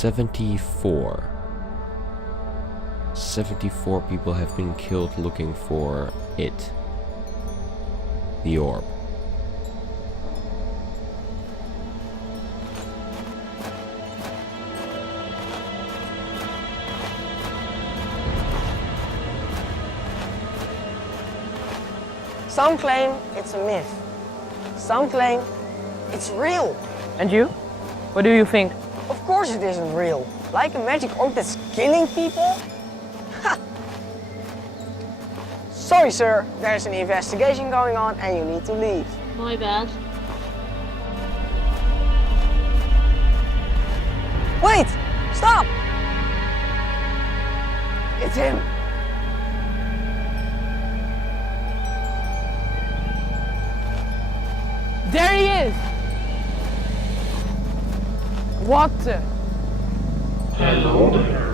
74. 74 people have been killed looking for it. The orb. Some claim it's a myth. Some claim it's real. And you? What do you think? Of course it isn't real. Like a magic orb that's killing people? Ha! Sorry sir, there's an investigation going on and you need to leave. My bad. Wait! Stop! It's him. There he is! What the? Hello there.